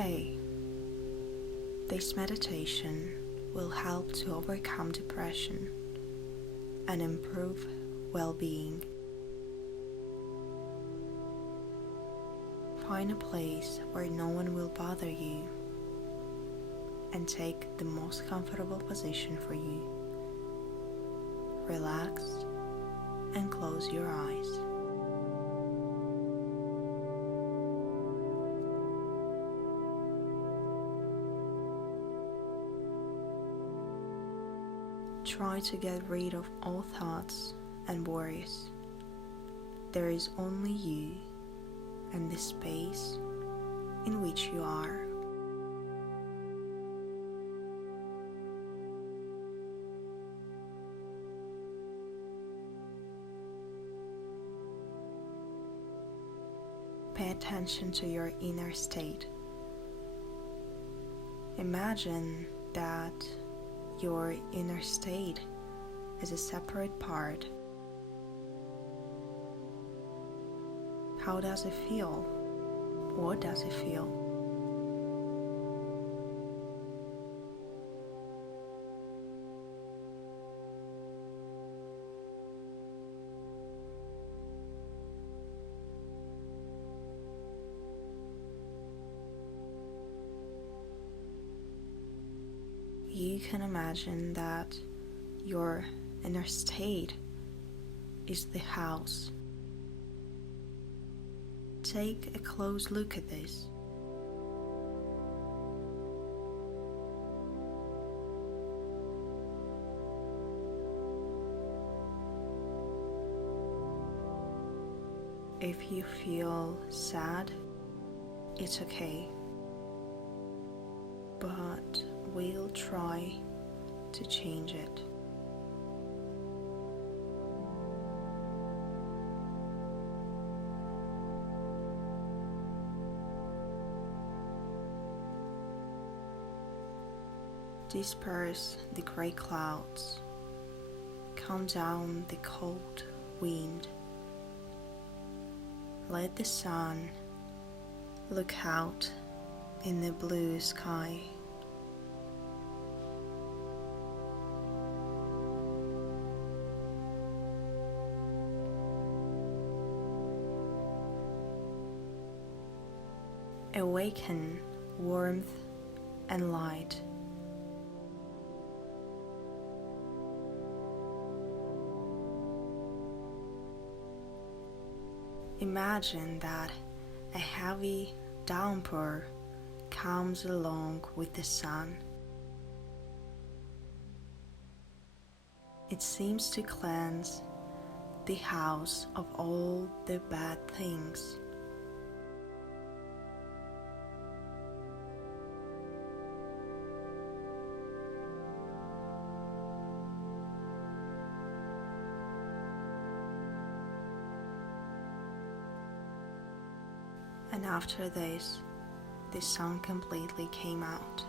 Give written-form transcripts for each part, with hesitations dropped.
okay. This meditation will help to overcome depression and improve well-being. Find a place where no one will bother you and take the most comfortable position for you. Relax and close your eyes. Try to get rid of all thoughts and worries. There is only you and the space in which you are. Pay attention to your inner state. Imagine that your inner state is a separate part. How does it feel? What does it feel? You can imagine that your inner state is the house. Take a close look at this. If you feel sad, it's okay. But we'll try to change it. Disperse the gray clouds. Calm down the cold wind. Let the sun look out in the blue sky. Awaken warmth and light. Imagine that a heavy downpour comes along with the sun. It seems to cleanse the house of all the bad things. And after this, the sun completely came out.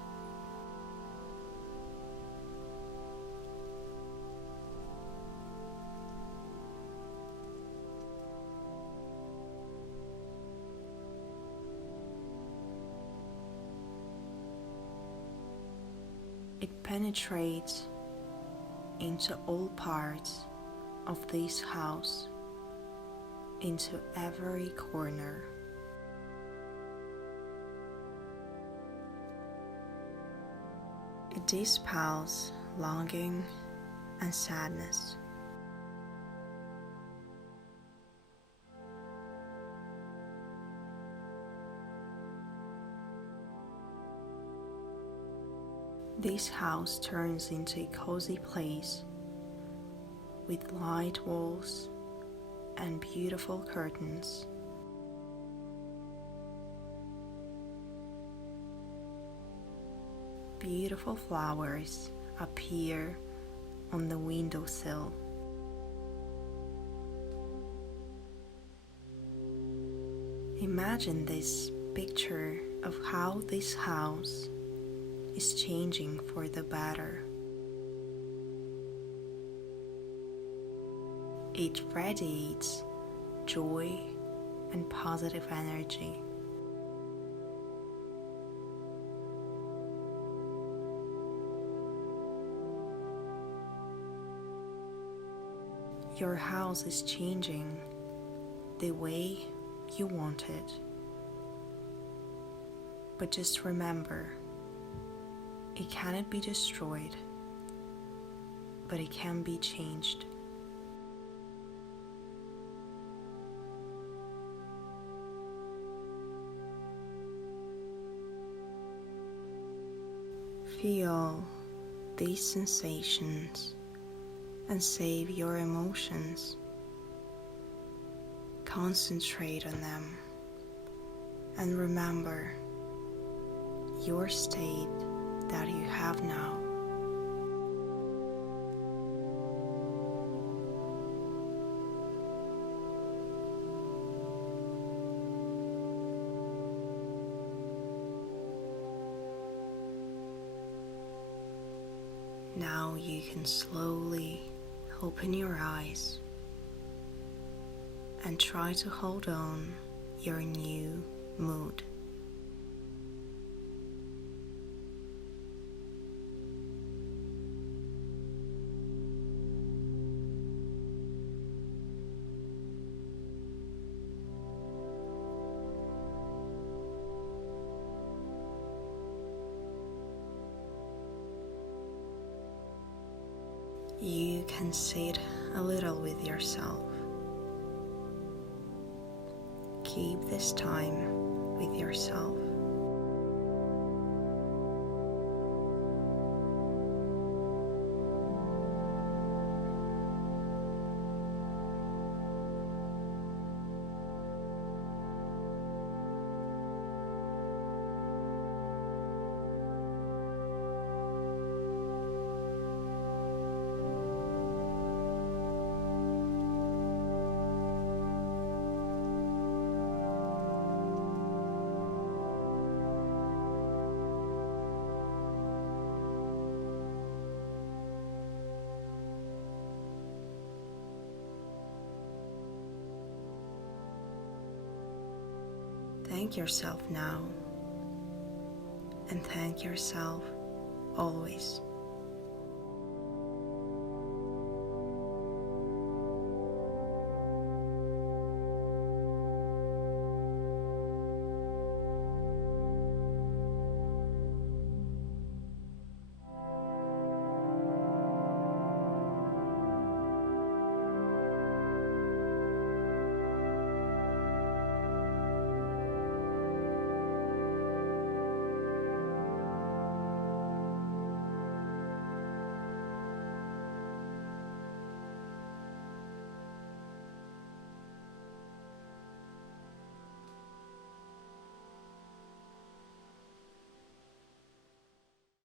It penetrates into all parts of this house, into every corner. It dispels longing and sadness. This house turns into a cozy place with light walls and beautiful curtains. Beautiful flowers appear on the windowsill. Imagine this picture of how this house is changing for the better. It radiates joy and positive energy. Your house is changing the way you want it. But just remember, it cannot be destroyed, but it can be changed. Feel these sensations and save your emotions. Concentrate on them and remember your state that you have now. Now you can slowly open your eyes and try to hold on your new mood. You can sit a little with yourself. Keep this time with yourself. Thank yourself now, and thank yourself always.